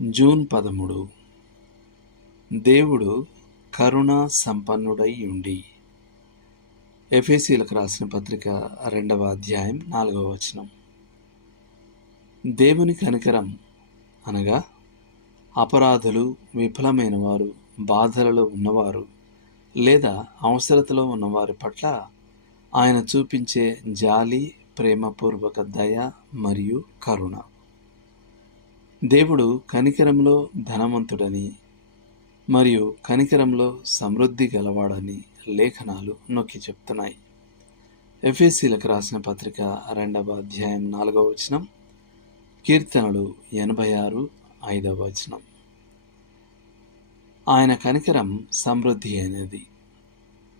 June 13. దేవుడు కరుణా సంపన్నుడై ఉండి. ఎఫెసీయులకు రాసిన పత్రిక 2వ అధ్యాయం 4వ వచనం. దేవుని కనికరం అనగా అపరాధులు, విఫలమైన వారు, బాధలలో ఉన్నవారు లేదా అవసరతలో ఉన్నవారి పట్ల ఆయన చూపించే జాలి, ప్రేమపూర్వక దయ మరియు కరుణ. దేవుడు కనికరంలో ధనవంతుడని మరియు కనికరంలో సమృద్ధి గలవాడని లేఖనాలు నొక్కి చెప్తున్నాయి. ఎఫెసీయులకు రాసిన పత్రిక 2వ అధ్యాయం 4వ వచనం, కీర్తనలు 86:5వ వచనం. ఆయన కనికరం సమృద్ధి అయినది.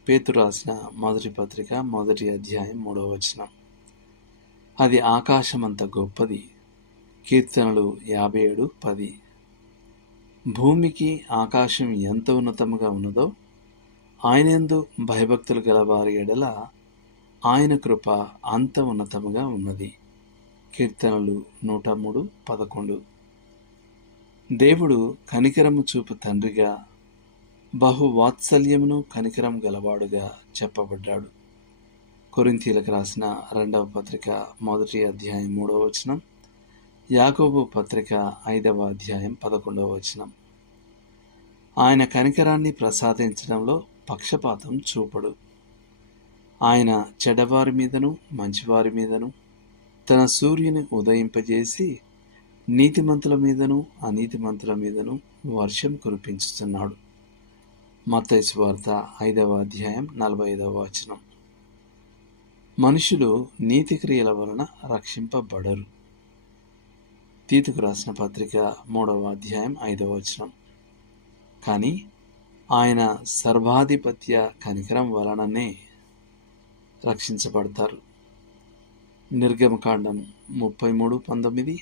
పేతురు రాసిన మొదటి పత్రిక 1వ అధ్యాయం 3వ వచనం. అది ఆకాశమంత గొప్పది. కీర్తనలు 57:10. భూమికి ఆకాశం ఎంత ఉన్నతముగా ఉన్నదో ఆయనందు భయభక్తులు గలవారి ఎడల ఆయన కృప అంత ఉన్నతముగా ఉన్నది. కీర్తనలు 103:11. దేవుడు కనికరము చూపు తండ్రిగా, బహు వాత్సల్యమును కనికరం గలవాడుగా చెప్పబడ్డాడు. కొరింథీయులకు రాసిన 2వ పత్రిక 1వ అధ్యాయం 3వ వచనం, యాకోబు పత్రిక 5వ అధ్యాయం 11వ వచనం. ఆయన కనికరాన్ని ప్రసాదించడంలో పక్షపాతం చూపడు. ఆయన చెడ్డవారి మీదను మంచివారి మీదను తన సూర్యుని ఉదయింపజేసి నీతిమంతుల మీదను అనీతిమంతుల మీదను వర్షం కురిపించుతున్నాడు. మత్తయి సువార్త 5వ అధ్యాయం 45వ వచనం. మనుషులు నీతి క్రియల వలన రక్షింపబడరు. తీతుకు రాసిన పత్రిక 3వ అధ్యాయం 5వ వచనం. కానీ ఆయన సర్వాధిపత్య కనికరం వలననే రక్షించబడతారు. నిర్గమకాండం 33:19,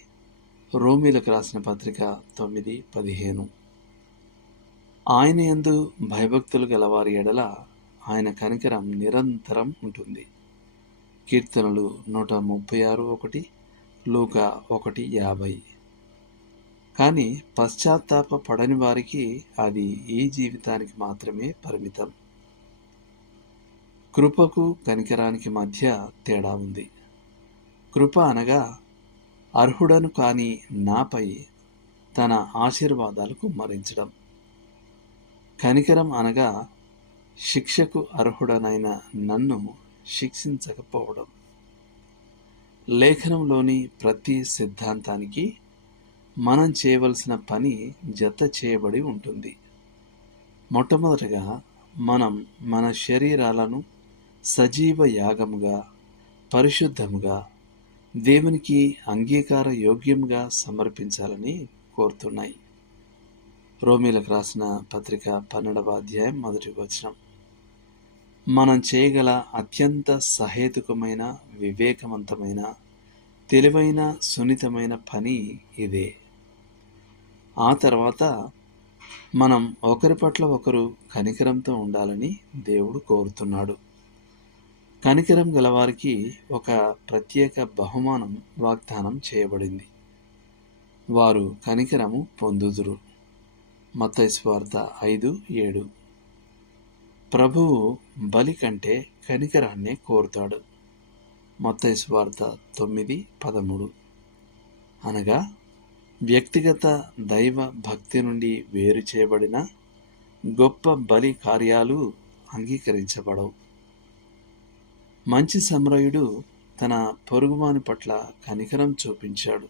రోమీలకు రాసిన పత్రిక 9:15. ఆయన యందు భయభక్తులు గలవారి ఎడల ఆయన కనికరం నిరంతరం ఉంటుంది. కీర్తనలు 136:1, లూకా 1:50. కానీ పశ్చాత్తాప పడని వారికి అది ఈ జీవితానికి మాత్రమే పరిమితం. కృపకు కనికరానికి మధ్య తేడా ఉంది. కృప అనగా అర్హుడను కాని నాపై తన ఆశీర్వాదాలు కుమ్మరించడం. కనికరం అనగా శిక్షకు అర్హుడనైన నన్ను శిక్షించకపోవడం. లేఖనంలోని ప్రతి సిద్ధాంతానికి మనం చేయవలసిన పని జత చేయబడి ఉంటుంది. మొట్టమొదటగా మనం మన శరీరాలను సజీవ యాగముగా, పరిశుద్ధముగా, దేవునికి అంగీకార యోగ్యముగా సమర్పించాలని కోరుతున్నాయి. రోమీలకు రాసిన పత్రిక 12వ అధ్యాయం 1వ వచనం. మనం చేయగల అత్యంత సహేతుకమైన, వివేకవంతమైన, తెలివైన, సున్నితమైన పని ఇదే. ఆ తర్వాత మనం ఒకరి పట్ల ఒకరు కనికరంతో ఉండాలని దేవుడు కోరుతున్నాడు. కనికరం గలవారికి ఒక ప్రత్యేక బహుమానం వాగ్దానం చేయబడింది. వారు కనికరము పొందుదురు. మత్తయి సువార్త 5:7. ప్రభువు బలి కంటే కనికరాన్నే కోరుతాడు. మత్తయి సువార్త 9:13. అనగా వ్యక్తిగత దైవ భక్తి నుండి వేరు చేయబడిన గొప్ప బలి కార్యాలు అంగీకరించబడవు. మంచి సమరయుడు తన పొరుగువాని పట్ల కనికరం చూపించాడు.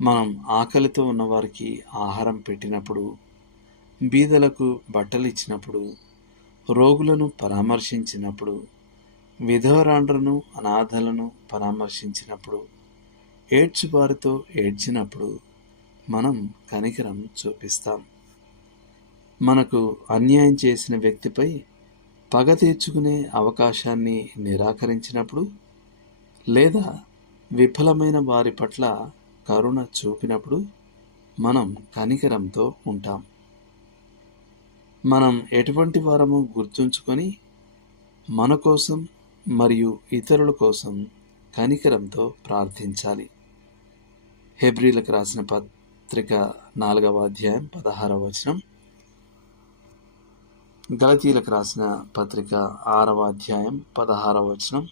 మనం ఆకలితో ఉన్నవారికి ఆహారం పెట్టినప్పుడు, బీదలకు బట్టలు ఇచ్చినప్పుడు, రోగులను పరామర్శించినప్పుడు, విధవరాండ్రను, అనాథలను పరామర్శించినప్పుడు, ఏడ్చువారితో ఏడ్చినప్పుడు మనం కనికరం చూపిస్తాం. మనకు అన్యాయం చేసిన వ్యక్తిపై పగ తీర్చుకునే అవకాశాన్ని నిరాకరించినప్పుడు లేదా విఫలమైన వారి పట్ల కరుణ చూపినప్పుడు మనం కనికరంతో ఉంటాం. మనం ఎటువంటి వారమో గుర్తుంచుకొని మన కోసం మరియు ఇతరుల కోసం కనికరంతో ప్రార్థించాలి. హెబ్రీలకు రాసిన పత్రిక 4వ అధ్యాయం 16వ వచనం, గలతీయులకు రాసిన పత్రిక 6వ అధ్యాయం 16వ వచనం,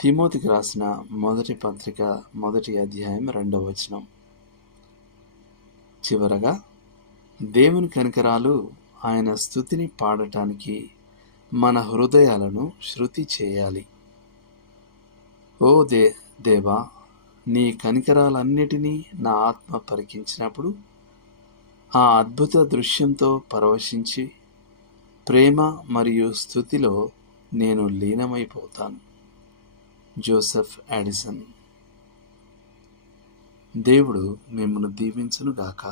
తిమోతికి రాసిన మొదటి పత్రిక 1వ అధ్యాయం 2వ వచనం. చివరగా దేవుని కనికరాలు ఆయన స్తుతిని పాడటానికి మన హృదయాలను శృతి చేయాలి. ఓ దేవా, నీ కనికరాలన్నిటినీ నా ఆత్మ పరికించినప్పుడు ఆ అద్భుత దృశ్యంతో పరవశించి ప్రేమ మరియు స్తుతిలో నేను లీనమైపోతాను. Joseph Edison. దేవుడు మిమ్మల్ని దీవించునుగాక.